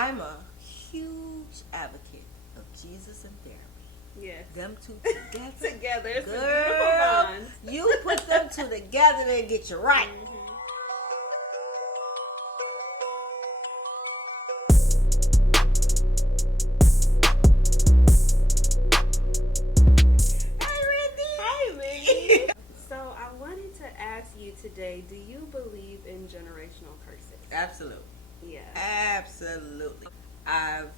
I'm a huge advocate of Jesus and therapy. Yes. Them two together. Together. It's Girl, a beautiful bond. you put them two together and get you right. Hi, Minnie. So I wanted to ask you today, do you believe in generational curses? Absolutely. Yeah. Absolutely. I've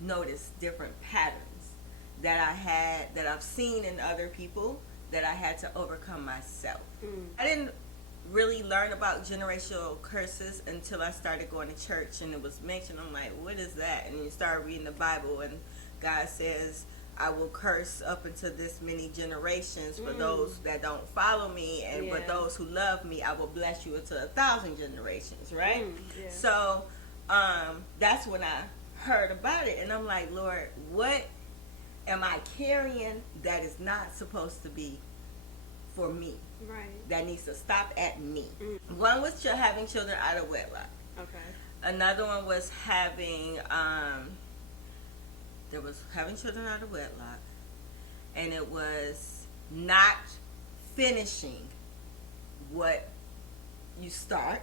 noticed different patterns that I've seen in other people that I had to overcome myself. I didn't really learn about generational curses until I started going to church and it was mentioned. I'm like, what is that? And you start reading the Bible and God says, I will curse up into this many generations for those that don't follow me, and for those who love me, I will bless you into 1,000 generations, right? So that's when I heard about it, and I'm like, Lord, what am I carrying that is not supposed to be for me? Right. That needs to stop at me. One was having children out of wedlock. Okay. Another one was having having children out of wedlock, and it was not finishing what you start.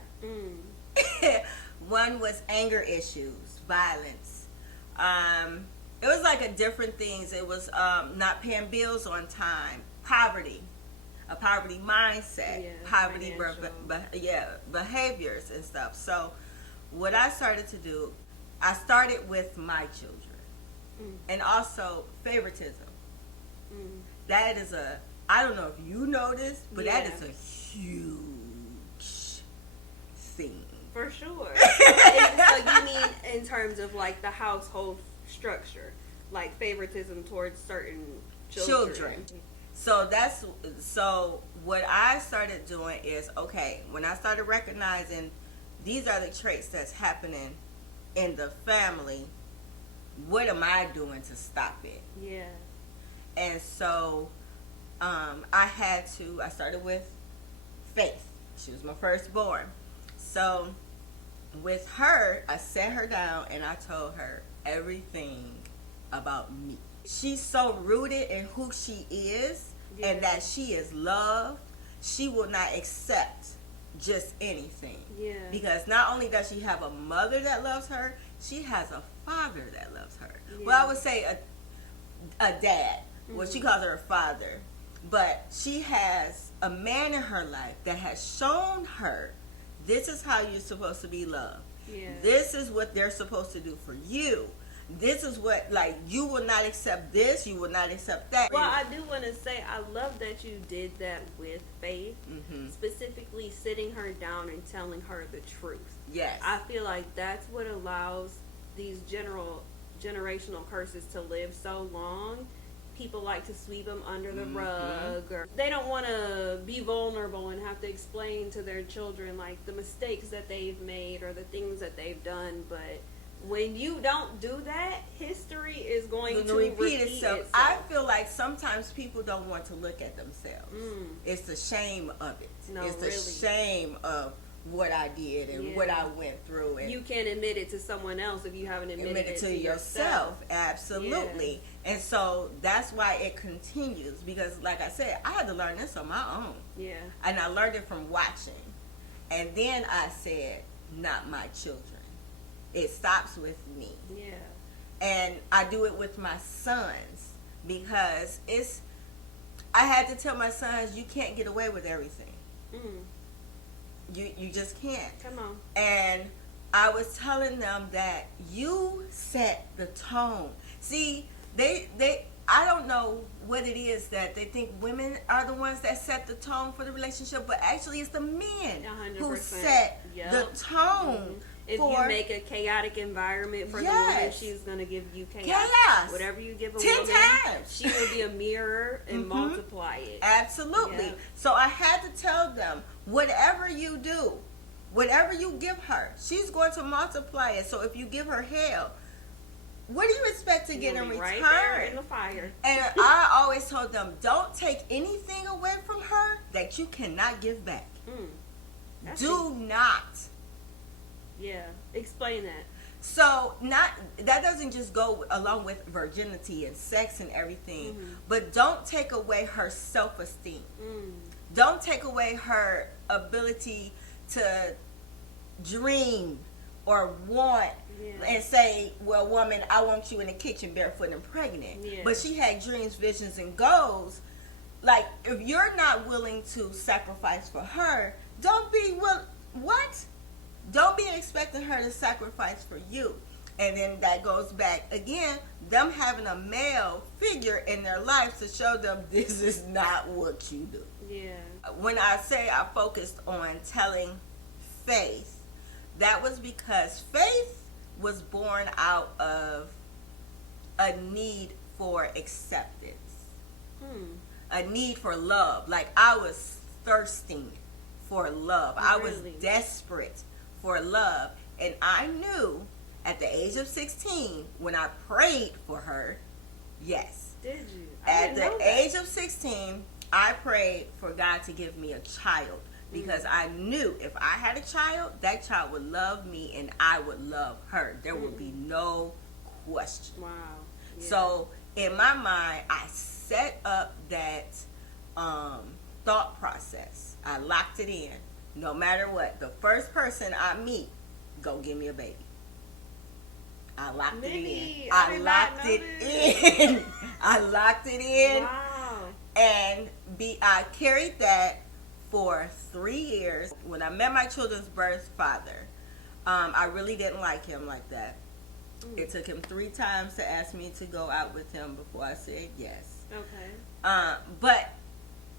One was anger issues, violence. It was like a different things. It was not paying bills on time, poverty, a poverty mindset, poverty behaviors and stuff. So what I started to do, I started with my children. And also favoritism. That is I don't know if you noticed, but that is a huge thing. For sure. So you mean in terms of like the household structure, like favoritism towards certain children. So what I started doing is, okay, when I started recognizing these are the traits that's happening in the family, what am I doing to stop it? Yeah. And so I started with Faith. She was my firstborn. So with her, I sat her down and I told her everything about me. She's so rooted in who she is and that she is loved. She will not accept just anything. Yeah. Because not only does she have a mother that loves her, she has a father that loves her. Yeah. Well, I would say a dad. Well, she calls her a father. But she has a man in her life that has shown her this is how you're supposed to be loved. Yeah. This is what they're supposed to do for you. This is what, like, you will not accept this, you will not accept that. Well, I do want to say, I love that you did that with Faith, specifically sitting her down and telling her the truth. Yes. I feel like that's what allows these generational curses to live so long. People like to sweep them under the rug, or they don't want to be vulnerable and have to explain to their children, like, the mistakes that they've made or the things that they've done, but when you don't do that, history is going to repeat itself. I feel like sometimes people don't want to look at themselves. It's the shame of it. It's the shame of what I did and what I went through. And you can't admit it to someone else if you haven't admitted it to yourself. Absolutely. Yeah. And so that's why it continues, because like I said, I had to learn this on my own. Yeah. And I learned it from watching. And then I said, not my children. It stops with me. Yeah. And I do it with my sons, because I had to tell my sons, you can't get away with everything. You just can't. Come on. And I was telling them that you set the tone. See, I don't know what it is that they think women are the ones that set the tone for the relationship, but actually it's the men 100%. Who set the tone. If you make a chaotic environment for the woman, she's going to give you chaos. Whatever you give a 10 woman, times. She will be a mirror and multiply it. Absolutely. Yeah. So I had to tell them, whatever you do, whatever you give her, she's going to multiply it. So if you give her hell, what do you expect to get in return? Right there in the fire. And I always told them, don't take anything away from her that you cannot give back. Do not. Yeah, explain that. So not that doesn't just go along with virginity and sex and everything, but don't take away her self-esteem. Don't take away her ability to dream or want and say, well, woman, I want you in the kitchen barefoot and pregnant. But she had dreams, visions, and goals. Like, if you're not willing to sacrifice for her, don't be expecting her to sacrifice for you. And then that goes back again, them having a male figure in their life to show them this is not what you do. When I say I focused on telling Faith, that was because Faith was born out of a need for acceptance, a need for love. Like, I was thirsting for love. I was desperate for love. And I knew at the age of 16, when I prayed for her, yes. Did you? At the age of 16, I prayed for God to give me a child. Because I knew if I had a child, that child would love me and I would love her. There would be no question. Wow. Yeah. So in my mind, I set up that thought process. I locked it in. No matter what, the first person I meet, go give me a baby. I locked Minnie, it in. I locked it in. I locked it in. Wow. And I carried that for 3 years. When I met my children's birth father, I really didn't like him like that. It took him 3 times to ask me to go out with him before I said yes. Okay. But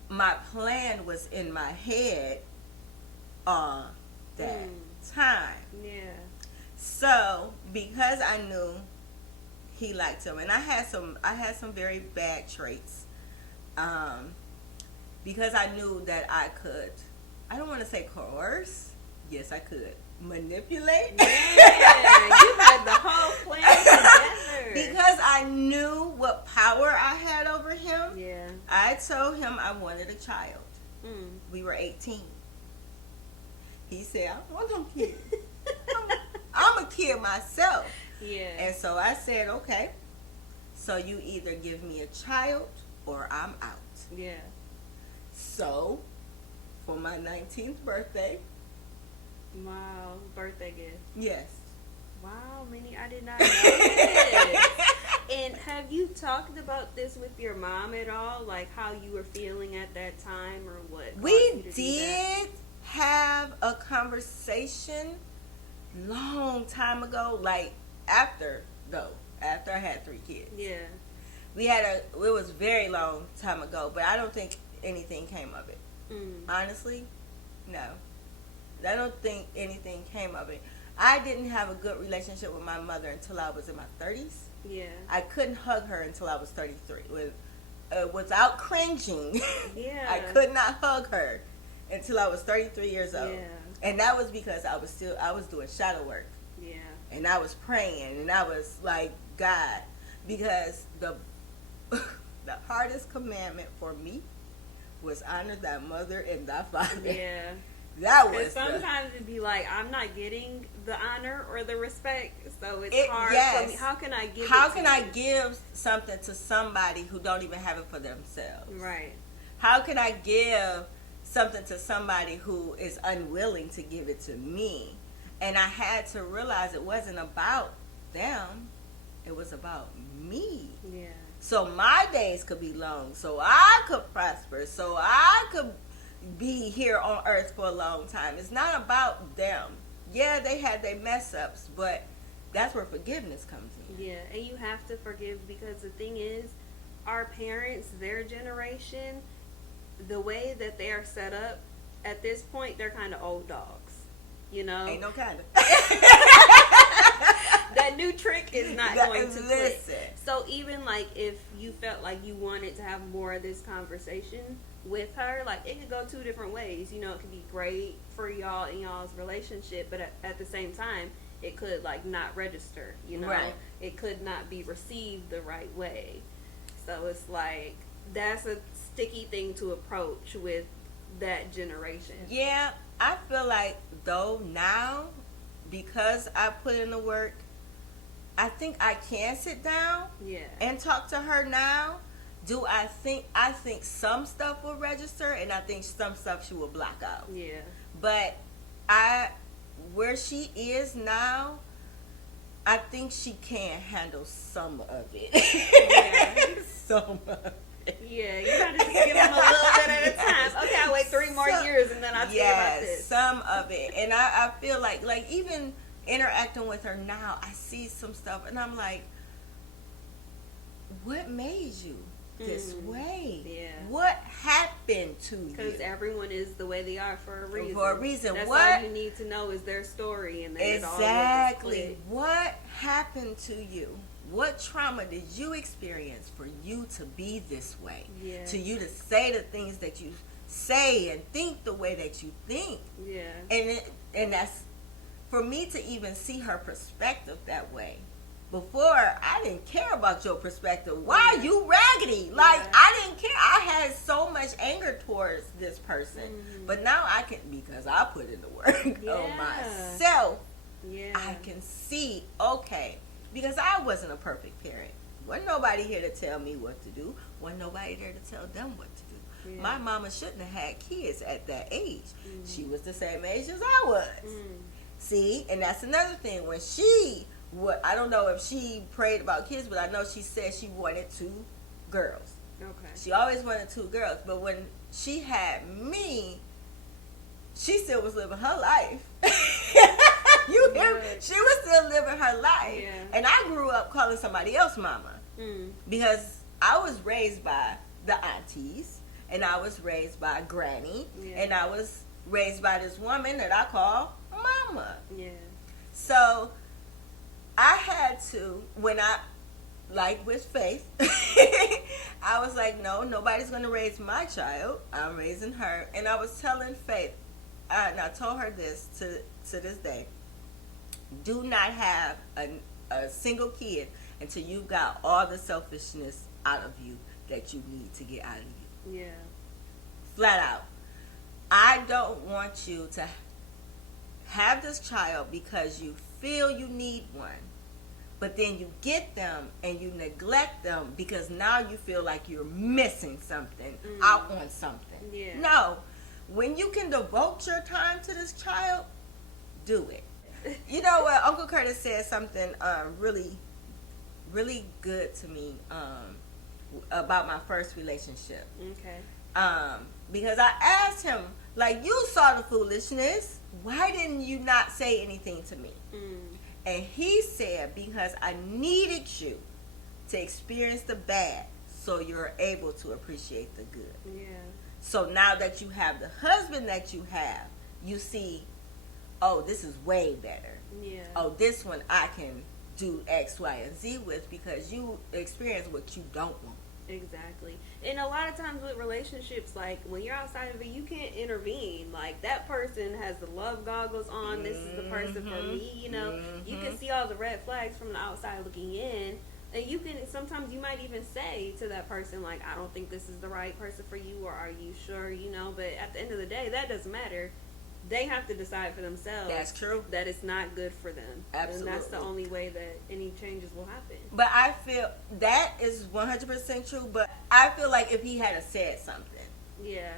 my plan was in my head that time. Yeah. So because I knew he liked him, and I had some very bad traits. Because I knew that I could, I don't want to say coerce. Yes, I could. Manipulate. Yeah, you had the whole plan together. Because I knew what power I had over him. Yeah. I told him I wanted a child. We were 18. He said, I want no kid. I'm a kid myself. Yeah. And so I said, okay. So you either give me a child or I'm out. Yeah. So, for my 19th birthday. Wow. Birthday gift. Yes. Wow, Minnie, I did not know this. And have you talked about this with your mom at all? Like how you were feeling at that time or what? We did have a conversation long time ago. Like after I had 3 kids. Yeah. It was very long time ago, but I don't think anything came of it. Honestly, no. I don't think anything came of it. I didn't have a good relationship with my mother until I was in my 30s. Yeah. I couldn't hug her until I was 33. Without cringing, Yeah. I could not hug her until I was 33 years old. Yeah. And that was because I was doing shadow work. Yeah. And I was praying, and I was like, God, because the hardest commandment for me was honor thy mother and thy father. Yeah. That was sometimes it'd be like, I'm not getting the honor or the respect, so it's hard for me. How can I give give something to somebody who don't even have it for themselves? Right. How can I give something to somebody who is unwilling to give it to me? And I had to realize it wasn't about them. It was about me. Yeah. So my days could be long, so I could prosper, so I could be here on earth for a long time. It's not about them. Yeah, they had their mess ups, but that's where forgiveness comes in. Yeah, and you have to forgive, because the thing is, our parents, their generation, the way that they are set up, at this point, they're kind of old dogs. You know? Ain't no kind of. That new trick is not going to listen. click. So even like if you felt like you wanted to have more of this conversation with her, like it could go 2 different ways. You know, it could be great for y'all in y'all's relationship, but at the same time, it could like not register. You know, right. It could not be received the right way. So it's like that's a sticky thing to approach with that generation. Yeah, I feel like though now, because I put in the work, I think I can sit down Yeah. and talk to her now. I think some stuff will register, and I think some stuff she will block out. Yeah. But where she is now, I think she can handle some of it. Yeah. Some of it. Yeah, you gotta just give them a little bit at a time. Okay, I'll wait 3 more years and then I'll tell you about this. Some of it. And I feel like even interacting with her now, I see some stuff and I'm like, what made you this way? Yeah. What happened to you? Because everyone is the way they are for a reason. For a reason. That's what all you need to know is their story, and then exactly. It all What happened to you? What trauma did you experience for you to be this way? Yeah. To you to say the things that you say and think the way that you think. Yeah. And that's for me to even see her perspective that way. Before, I didn't care about your perspective. Why are you raggedy? Like, I didn't care. I had so much anger towards this person. Mm-hmm. But now I can, because I put in the work on myself, I can see, okay, because I wasn't a perfect parent. Wasn't nobody here to tell me what to do. Wasn't nobody there to tell them what to do. Yeah. My mama shouldn't have had kids at that age. Mm-hmm. She was the same age as I was. See, and that's another thing. When I don't know if she prayed about kids, but I know she said she wanted 2 girls. Okay. She always wanted 2 girls, but when she had me, she still was living her life. You hear me? She was still living her life. Yeah. And I grew up calling somebody else mama. Because I was raised by the aunties, and I was raised by granny, and I was raised by this woman that I call mama. Yeah. So I had to, like with Faith, I was like, no, nobody's going to raise my child. I'm raising her. And I was telling Faith, and I told her this to this day, do not have a single kid until you got all the selfishness out of you that you need to get out of you. Yeah. Flat out. I don't want you to have this child because you feel you need one, but then you get them and you neglect them because now you feel like you're missing something, out on something. Yeah. No. When you can devote your time to this child, do it. You know what? Uncle Curtis said something really, really good to me about my first relationship. Okay. Because I asked him, like, you saw the foolishness. Why didn't you not say anything to me? And he said, because I needed you to experience the bad so you're able to appreciate the good. Yeah. So now that you have the husband that you have, you see, oh, this is way better. Yeah. Oh, this one I can do X, Y, and Z with because you experience what you don't want. Exactly. And a lot of times with relationships, like when you're outside of it, you can't intervene. Like that person has the love goggles on. This is the person for me. You know, you can see all the red flags from the outside looking in. And you can, sometimes you might even say to that person, like, I don't think this is the right person for you, or are you sure, you know, but at the end of the day, that doesn't matter. They have to decide for themselves. That's true. That it's not good for them. Absolutely. And that's the only way that any changes will happen. But I feel that is 100% true, but I feel like if he had said something, Yeah.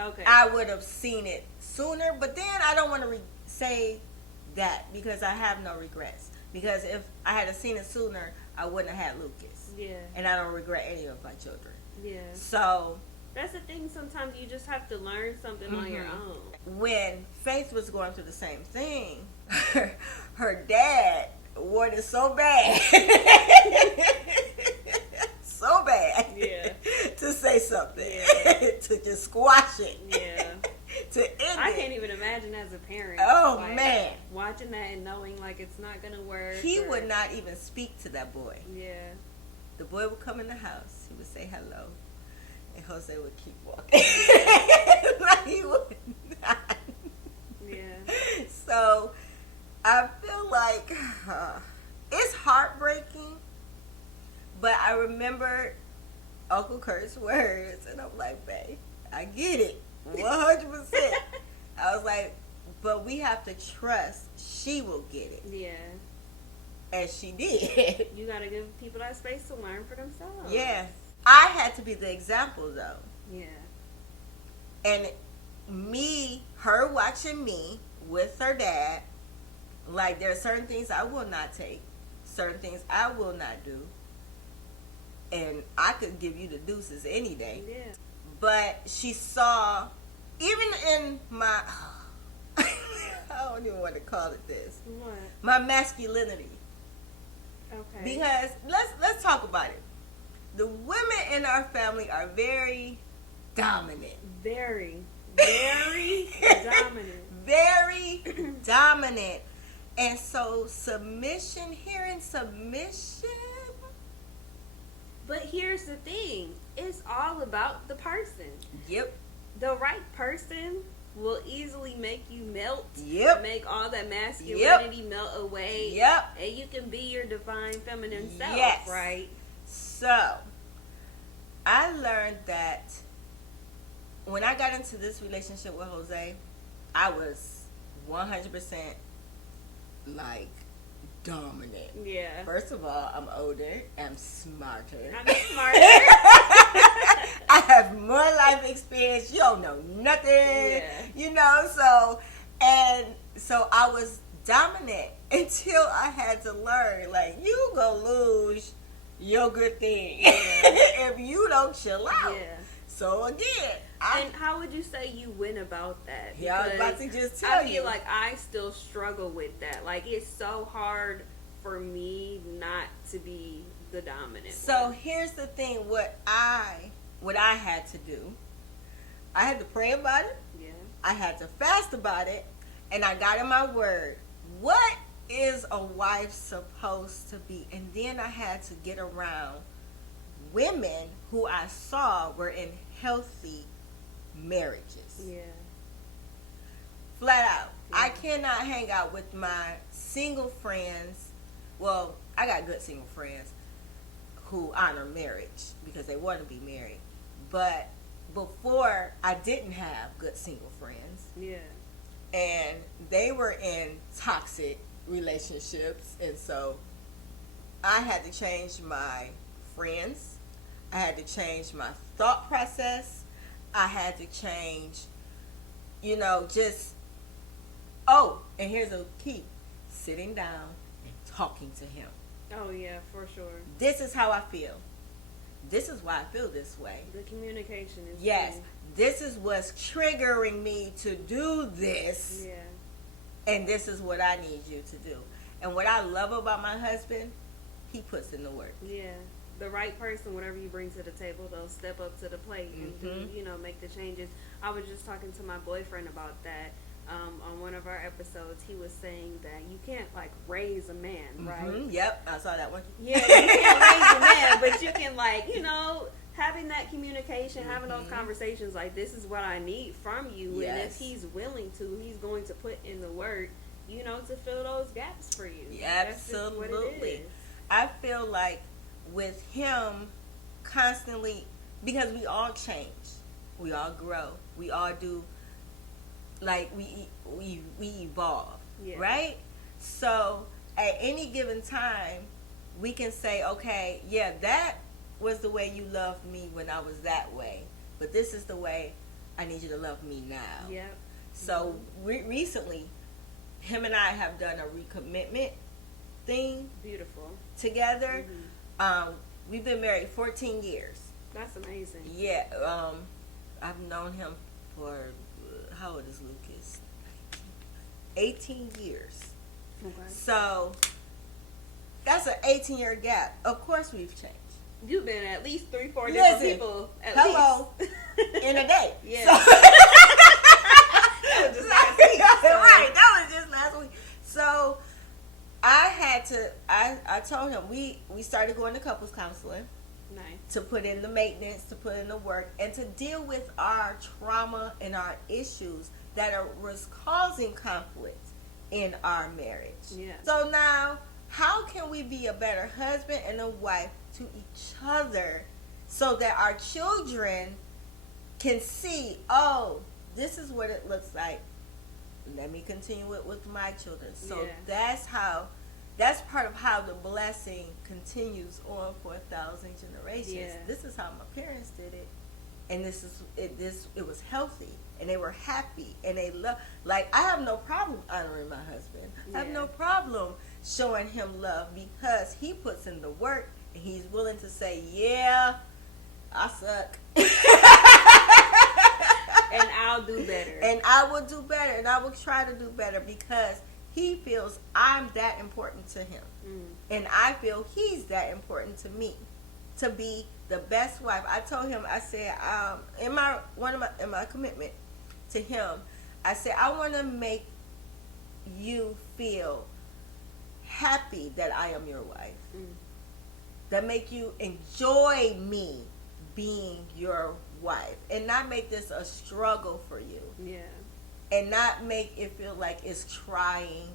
Okay. I would have seen it sooner, but then I don't want to say that because I have no regrets. Because if I had seen it sooner, I wouldn't have had Lucas. Yeah. And I don't regret any of my children. Yeah. So That's the thing. Sometimes you just have to learn something on your own. when Faith was going through the same thing, her dad wanted so bad, so bad, to say something, to just squash it, to end I it. can't even imagine as a parent. Oh, like, man. watching that and knowing like it's not gonna work. He would not even speak to that boy. Yeah. The boy would come in the house. He would say hello. And Jose would keep walking. Like he would not. Yeah. So, I feel like it's heartbreaking. But I remember Uncle Kurt's words. And I'm like, babe, I get it. 100%. I was like, but we have to trust she will get it. Yeah. And she did. You gotta give people that space to learn for themselves. Yeah. I had to be the example, though. Yeah. And her watching me with her dad, like, there are certain things I will not take, certain things I will not do. And I could give you the deuces any day. Yeah. But she saw, even in my, I don't even want to call it this, What? my masculinity. Okay. Because let's talk about it. The women in our family are very dominant. Very dominant. Very dominant. And so hearing submission. But here's the thing. It's all about the person. Yep. The right person will easily make you melt. Yep. Make all that masculinity melt away. Yep. And you can be your divine feminine self, Yes. right? So, I learned that when I got into this relationship with Jose, I was 100% like dominant. Yeah. First of all, I'm older, I'm smarter. I'm smarter. I have more life experience. You don't know nothing. Yeah. You know, so I was dominant until I had to learn, like, you gonna lose your good thing if you don't chill out. Yeah. So again, And how would you say you went about that? I was about to just tell you. I feel like I still struggle with that. Like, it's so hard for me not to be the dominant So one. here's the thing, what I had to do. I had to pray about it. Yeah. I had to fast about it, and I got in my word. What is a wife supposed to be? And then I had to get around women who I saw were in healthy marriages. Yeah. Flat out. Yeah. I cannot hang out with my single friends. Well, I got good single friends who honor marriage because they want to be married. But before, I didn't have good single friends. Yeah. And they were in toxic relationships. And so I had to change my friends. I had to change my thought process. I had to change, and here's a key. Sitting down and talking to him. Oh, yeah, for sure. This is how I feel. This is why I feel this way. The communication is Yes. key. This is what's triggering me to do this. Yeah. And this is what I need you to do. And what I love about my husband, he puts in the work. Yeah. The right person, whatever you bring to the table, they'll step up to the plate and do, make the changes. I was just talking to my boyfriend about that. On one of our episodes, he was saying that you can't, like, raise a man, right? Mm-hmm. Yep, I saw that one. Yeah, you can't raise a man, but you can, like, having that communication, having those conversations, like, this is what I need from you. Yes. And if he's willing to, he's going to put in the work, to fill those gaps for you. Absolutely. That's just what it is. I feel like with him constantly, because we all change, we all grow, we all do, like, we evolve, Yeah. right? So at any given time, we can say, okay, yeah, that was the way you loved me when I was that way, but this is the way I need you to love me now. Yep. So recently, him and I have done a recommitment thing Beautiful. together. We've been married 14 years. That's amazing. Yeah, I've known him for, how old is Lucas? 18 years. Okay. So, that's an 18-year gap. Of course we've changed. You've been at least 3-4 different Listen, people. At hello, least. in a day. Yeah. So, That was just last week. So. Right, that was just last week. So, I told him, we started going to couples counseling. Nice. To put in the maintenance, to put in the work, and to deal with our trauma and our issues that was causing conflict in our marriage. Yeah. So now, how can we be a better husband and a wife to each other so that our children can see, oh, this is what it looks like. Let me continue it with my children. So Yeah. that's how that's part of how the blessing continues on for 1,000 generations. Yeah. This is how my parents did it, and it was healthy, and they were happy, and they love. Like, I have no problem honoring my husband. I have no problem showing him love because he puts in the work, and he's willing to say, yeah, I suck. And I'll do better. And I will do better, and I will try to do better because he feels I'm that important to him. And I feel he's that important to me to be the best wife. I told him, I said, in my commitment to him, I said, I want to make you feel happy that I am your wife. That make you enjoy me being your wife, and not make this a struggle for you. Yeah. And not make it feel like it's trying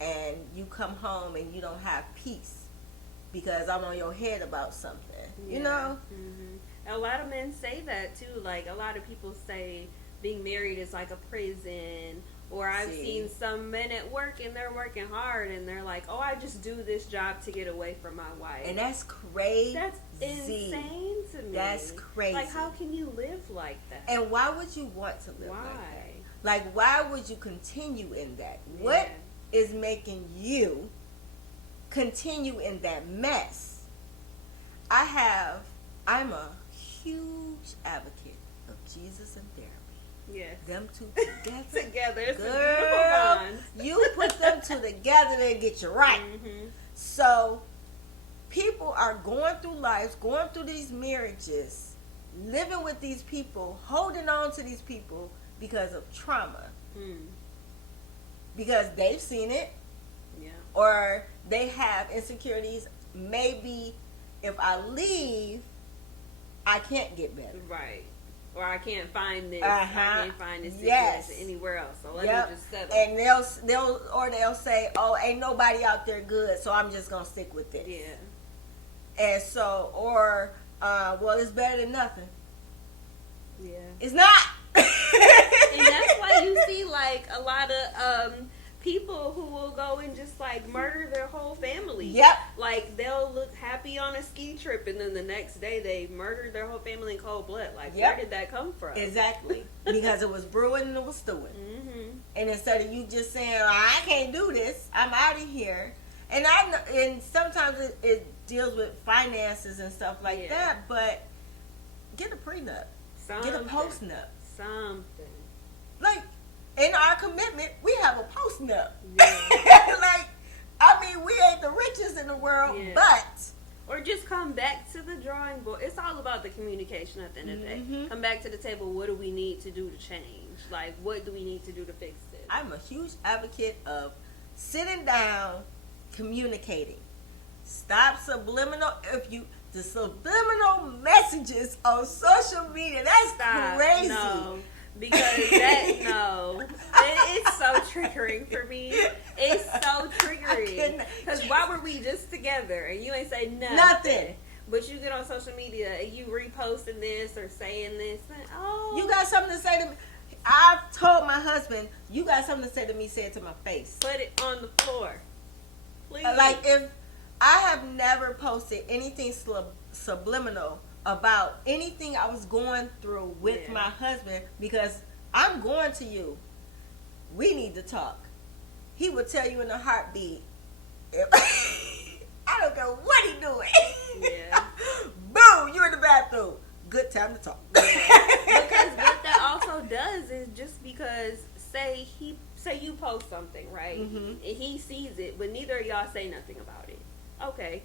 and you come home and you don't have peace because I'm on your head about something. You know? A lot of men say that too. Like, a lot of people say being married is like a prison. Or I've seen some men at work and they're working hard and they're like, oh, I just do this job to get away from my wife. And that's crazy. That's insane to me. That's crazy. Like, how can you live like that? And why would you want to live like that? Like, why would you continue in that? Yeah. What is making you continue in that mess? I'm a huge advocate of Jesus and therapy. Yes. Them two together. It's girl, a beautiful bond. You put them two together, they get you right. So people are going through lives, going through these marriages, living with these people, holding on to these people because of trauma. Because they've seen it. Yeah. Or they have insecurities. Maybe if I leave, I can't get better. Right. Or I can't find this. I can't find this anywhere else. So let me just settle. And they'll say, "Oh, ain't nobody out there good, so I'm just gonna stick with this." Yeah. And so, well, it's better than nothing. Yeah. It's not. And that's why you see like a lot of people who will go and just like murder their whole family. Yep. Like, they'll look happy on a ski trip and then the next day they murdered their whole family in cold blood. Like, where did that come from? Exactly. Because it was brewing and it was stewing. And instead of you just saying, I can't do this, I'm out of here. And sometimes it deals with finances and stuff like that, but get a prenup. Get a postnup. Something. Like, in our commitment, we have a postnup. Yeah. Like, I mean, we ain't the richest in the world, but... Or just come back to the drawing board. It's all about the communication at the end of the day. Come back to the table. What do we need to do to change? Like, what do we need to do to fix this? I'm a huge advocate of sitting down, communicating. Stop subliminal. The subliminal messages on social media, that's crazy. No. Because it's so triggering for me. It's so triggering. Because why were we just together and you ain't say nothing? But you get on social media and you reposting this or saying this. And, you got something to say to me. I've told my husband, you got something to say to me, say it to my face. Put it on the floor. Please. Like, if I have never posted anything subliminal about anything I was going through with my husband, because I'm going to you. We need to talk. He would tell you in a heartbeat. I don't care what he doing. Yeah. Boom, you're in the bathroom. Good time to talk. Because what that also does is, just because say you post something, right? And he sees it, but neither of y'all say nothing about it. Okay.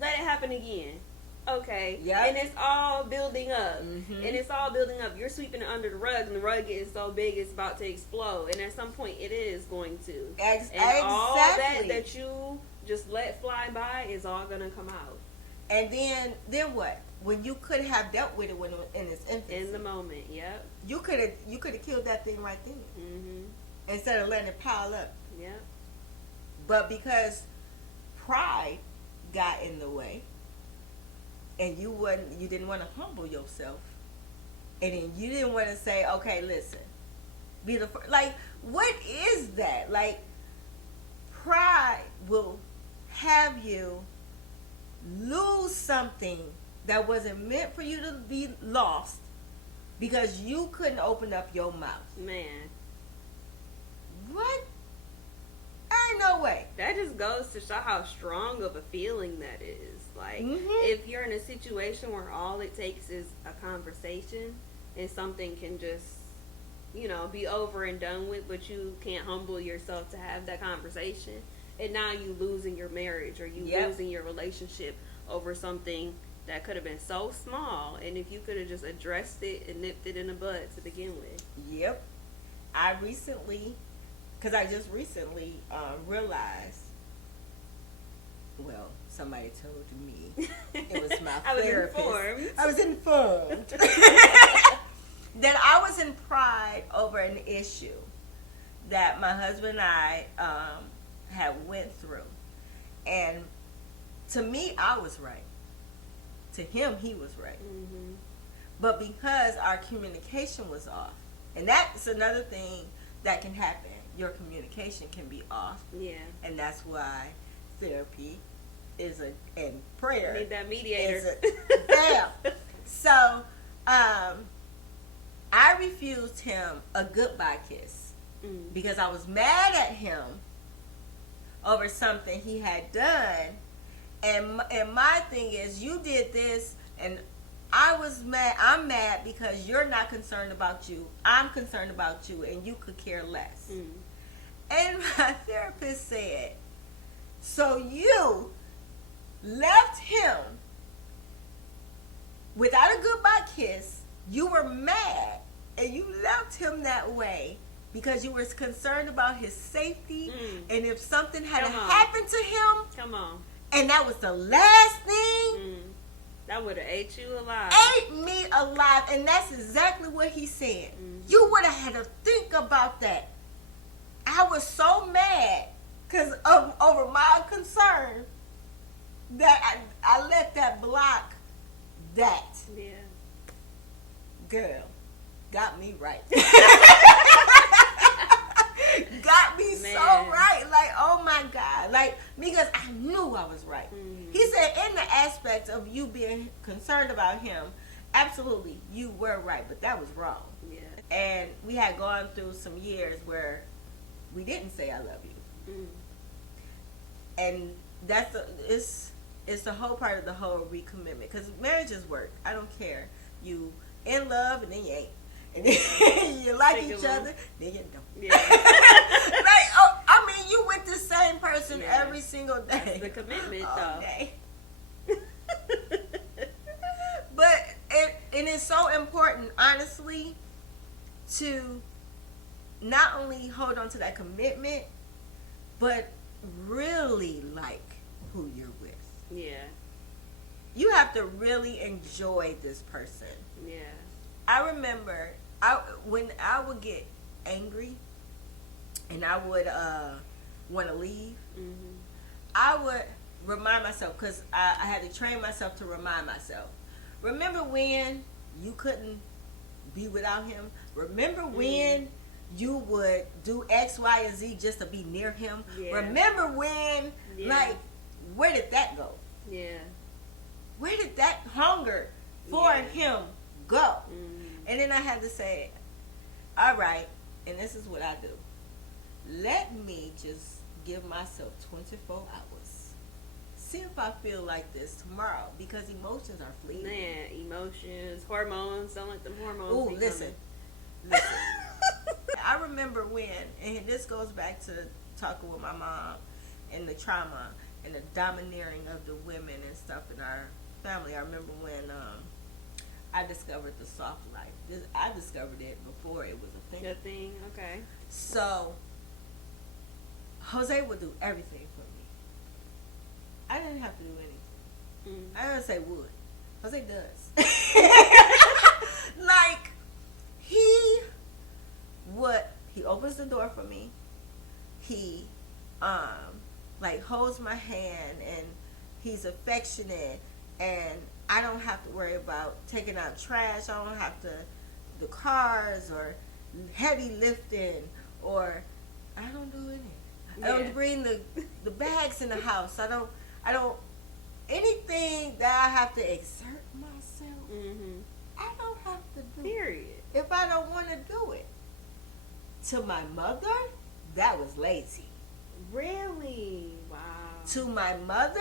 Let it happen again. Okay. Yeah. And it's all building up. And it's all building up. You're sweeping it under the rug, and the rug is so big it's about to explode. And at some point it is going to. Exactly. And all that you just let fly by is all gonna come out. And then what? When you could have dealt with it when in its infancy. In the moment, yep. You could have killed that thing right then. Instead of letting it pile up. Yep. But because pride got in the way, and you didn't want to humble yourself, and then you didn't want to say, okay, listen, be the first. Like, what is that? Like, pride will have you lose something that wasn't meant for you to be lost because you couldn't open up your mouth. Man. What? Ain't no way. That just goes to show how strong of a feeling that is. Like, if you're in a situation where all it takes is a conversation and something can just, you know, be over and done with, but you can't humble yourself to have that conversation, and now you losing your marriage or you losing your relationship over something that could have been so small, and if you could have just addressed it and nipped it in the bud to begin with. Yep. I just recently realized, well, somebody told me, it was my therapist. I was informed that I was in pride over an issue that my husband and I had went through. And to me, I was right. To him, he was right. Mm-hmm. But because our communication was off, and that's another thing that can happen. Your communication can be off. Yeah. And that's why therapy and prayer. You need that mediator. Bam. So, I refused him a goodbye kiss because I was mad at him over something he had done. And my thing is, you did this, and I was mad. I'm mad because you're not concerned about you. I'm concerned about you, and you could care less. And my therapist said, so you left him without a goodbye kiss. You were mad, and you left him that way because you were concerned about his safety. And if something had happened to him, and that was the last thing, that would have ate you alive. Ate me alive. And that's exactly what he said. You would have had to think about that. I was so mad because over my concern that I let that block that. Yeah. Girl, got me right. Got me so right. Like, oh my God. Like, because I knew I was right. He said in the aspect of you being concerned about him, absolutely, you were right, but that was wrong. Yeah. And we had gone through some years where we didn't say I love you. And that's it's the whole part of the whole recommitment. Because marriage is work. I don't care. You in love and then you ain't. And then you like each other, then you don't. Yeah. Like, I mean, you with the same person every single day. That's the commitment, all though. Day. But it's so important, honestly, to not only hold on to that commitment, but really like who you're with. Yeah. You have to really enjoy this person. Yeah. I remember when I would get angry and I would want to leave, I would remind myself, because I had to train myself to remind myself. Remember when you couldn't be without him? Remember when you would do X, Y, and Z just to be near him? Yeah. Remember when, like, where did that go? Yeah. Where did that hunger for him go? And then I had to say, all right, and this is what I do. Let me just give myself 24 hours. See if I feel like this tomorrow, because emotions are fleeting. Man, emotions, hormones, don't let them hormones. Ooh, listen. I remember when, and this goes back to talking with my mom and the trauma and the domineering of the women and stuff in our family. I remember when I discovered the soft life. I discovered it before it was a thing. A thing, okay. So, Jose would do everything for me. I didn't have to do anything. I didn't say would. Jose does. Like, he opens the door for me. He, like, holds my hand, and he's affectionate, and I don't have to worry about taking out trash. I don't have to do cars or heavy lifting, or I don't do any. I don't bring the bags in the house. I don't anything that I have to exert myself. I don't have to do. Period. If I don't want to do it. To my mother, that was lazy. Really? Wow. To my mother,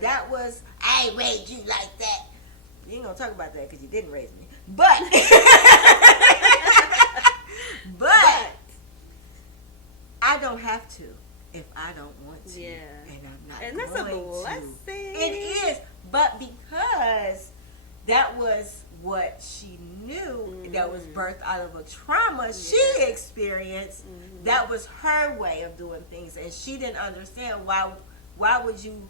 that was, I ain't raised you like that. You ain't gonna talk about that because you didn't raise me. But I don't have to if I don't want to. Yeah. And I'm not And that's a blessing. It is. But because that was what she knew, that was birthed out of a trauma she experienced, that was her way of doing things. And she didn't understand why would you,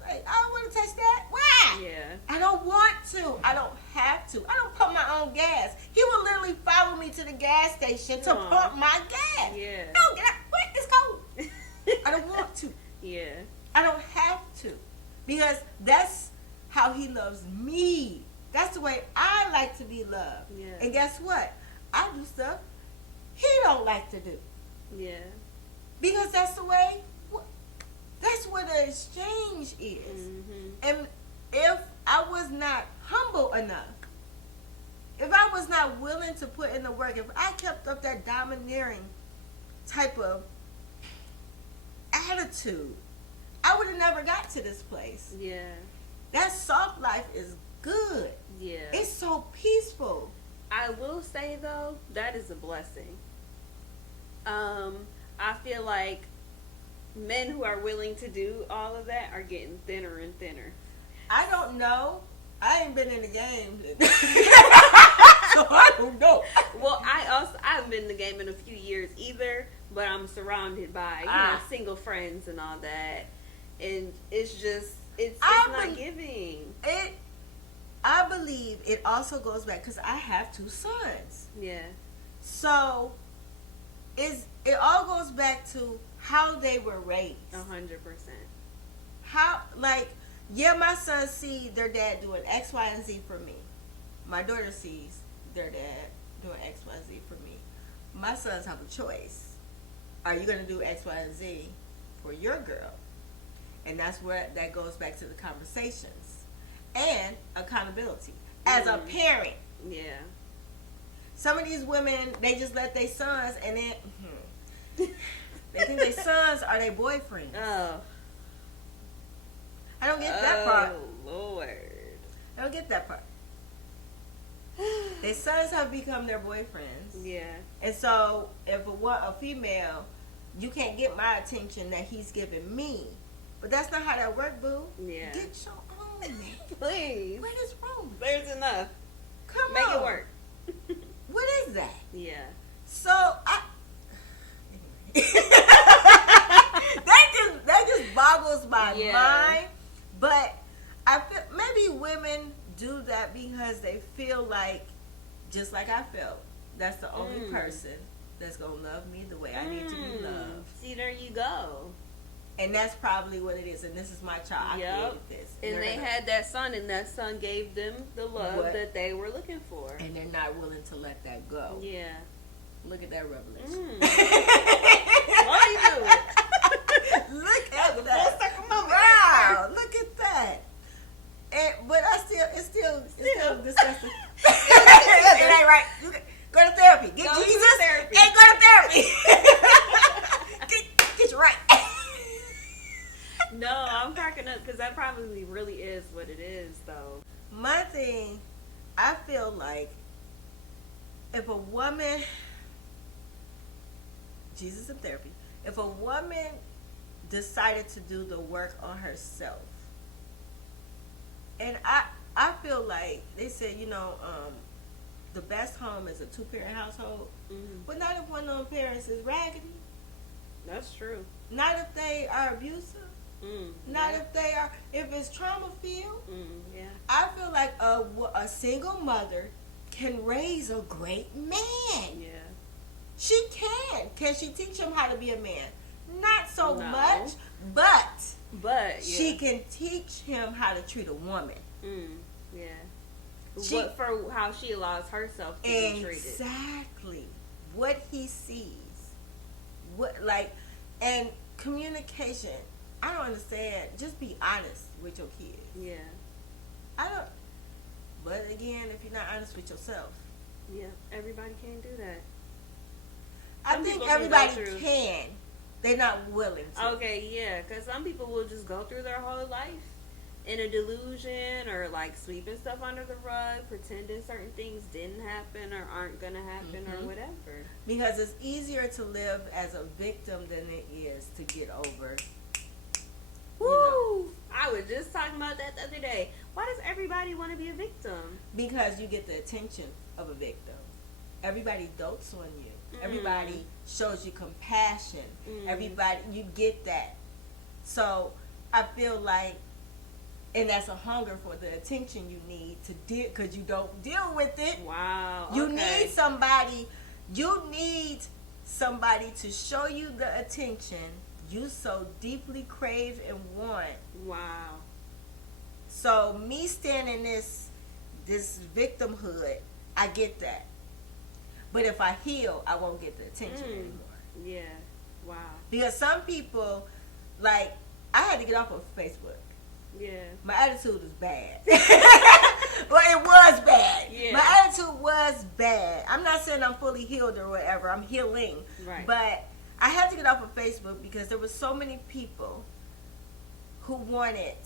like, I don't want to touch that. Why? Yeah. I don't want to. I don't have to. I don't pump my own gas. He will literally follow me to the gas station to pump my gas. Yeah. No, get out. Wait, it's cold. I don't want to. Yeah. I don't have to. Because that's how he loves me. That's the way I like to be loved. Yeah. And guess what? I do stuff he don't like to do. Yeah. Because that's the way, that's what the exchange is. And if I was not humble enough, if I was not willing to put in the work, if I kept up that domineering type of attitude, I would have never got to this place. Yeah. That soft life is good. Yeah. It's so peaceful. I will say though, that is a blessing. I feel like men who are willing to do all of that are getting thinner and thinner. I don't know. I ain't been in the game. So I don't know. Well, I haven't been in the game in a few years either, but I'm surrounded by single friends and all that, and it's just it's not giving. I believe it also goes back because I have 2 sons. Yeah. So it all goes back to how they were raised. 100%. How, like, yeah, my sons see their dad doing X, Y, and Z for me. My daughter sees their dad doing X, Y, and Z for me. My sons have a choice. Are you going to do X, Y, and Z for your girl? And that's where that goes back to the conversations and accountability as a parent. Yeah. Some of these women, they just let their sons, and then they think their sons are their boyfriends. Oh. I don't get that part. Oh, Lord. I don't get that part. Their sons have become their boyfriends. Yeah. And so, if a female, you can't get my attention that he's giving me. But that's not how that works, boo. Yeah. Get your own man. Please. What is wrong? There's enough. Come Make on. it work. What is that? Yeah. So, that just boggles my mind. But I feel maybe women do that because they feel like, just like I felt, that's the only person that's going to love me the way I need to be loved. See, there you go. And that's probably what it is. And this is my child. I created this. And they had that son, and that son gave them the love that they were looking for. And they're not willing to let that go. Yeah. Look at that revelation. Why do you do it? Look at that. Full circle moment. Wow. Look at that. But it's still disgusting. It ain't right. You go to therapy. Get Go Jesus to therapy. and go to therapy. get you right. No, I'm cracking up because that probably really is what it is, though. My thing, I feel like if a woman, Jesus in therapy, if a woman decided to do the work on herself, and I feel like they said, the best home is a 2-parent household, but not if one of them parents is raggedy. That's true. Not if they are abusive. Not if it's trauma filled. Yeah. I feel like a single mother can raise a great man. Yeah. She can. Can she teach him how to be a man? Not so No. much, but she yeah. can teach him how to treat a woman. Yeah. What for how she allows herself to be treated. Exactly. What he sees. What, like, And communication, I don't understand. Just be honest with your kids. Yeah. I don't. But again, if you're not honest with yourself, Yeah. Everybody can't do that. I Some think people can go everybody through- can. They're not willing to. Okay, yeah, because some people will just go through their whole life in a delusion or like sweeping stuff under the rug, pretending certain things didn't happen or aren't gonna happen or whatever. Because it's easier to live as a victim than it is to get over. Woo! I was just talking about that the other day. Why does everybody want to be a victim? Because you get the attention of a victim. Everybody dotes on you. Everybody shows you compassion. Everybody, you get that. So I feel like, and that's a hunger for the attention you need to deal, because you don't deal with it. Wow. You okay. need somebody. You need somebody to show you the attention you so deeply crave and want. Wow. So me standing this victimhood, I get that. But if I heal, I won't get the attention anymore. Yeah. Wow. Because some people, like, I had to get off of Facebook. Yeah. My attitude is bad. Well, it was bad. Yeah. My attitude was bad. I'm not saying I'm fully healed or whatever. I'm healing. Right. But I had to get off of Facebook because there were so many people who wanted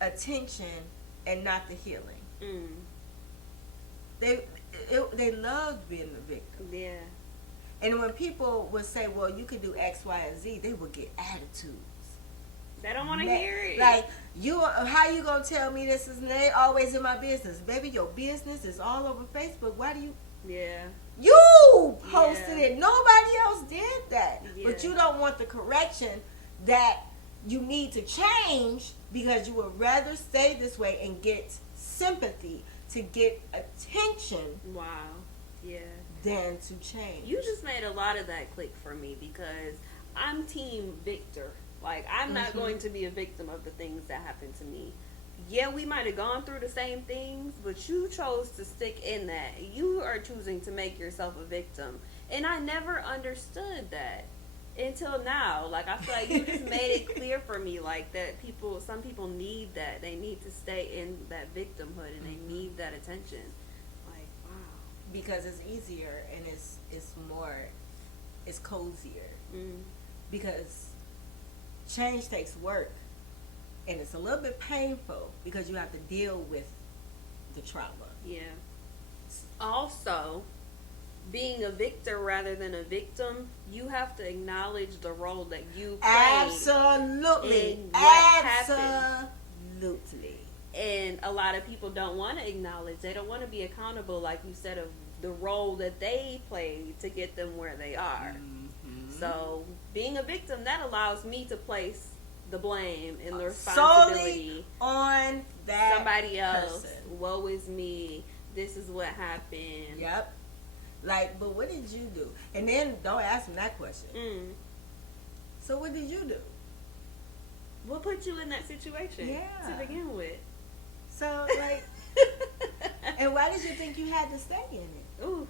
attention and not the healing. They loved being the victim. Yeah. And when people would say, well, you could do X, Y, and Z, they would get attitudes. They don't want to hear it. Like, how you gonna tell me this is they always in my business? Baby, your business is all over Facebook. Why do you... Yeah. You posted it. Nobody else did that. Yeah. But you don't want the correction that you need to change because you would rather stay this way and get sympathy, to get attention, Wow. Yeah. than to change. You just made a lot of that click for me because I'm team Victor. Like, I'm not going to be a victim of the things that happen to me. Yeah, we might have gone through the same things, but you chose to stick in that. You are choosing to make yourself a victim. And I never understood that until now. Like, I feel like you just made it clear for me, like, that some people need that. They need to stay in that victimhood, and they need that attention. Like, wow. Because it's easier and it's cozier. Because change takes work, and it's a little bit painful because you have to deal with the trauma. Yeah. Also, being a victor rather than a victim, you have to acknowledge the role that you played. Absolutely. in what happened. Absolutely. And a lot of people don't want to acknowledge. They don't want to be accountable, like you said, of the role that they played to get them where they are. So, being a victim, that allows me to place the blame and the responsibility solely on that somebody else. person. Woe is me. This is what happened. Yep. Like, but what did you do? And then don't ask me that question. So what did you do? What put you in that situation to begin with? So, like, and why did you think you had to stay in it? Ooh,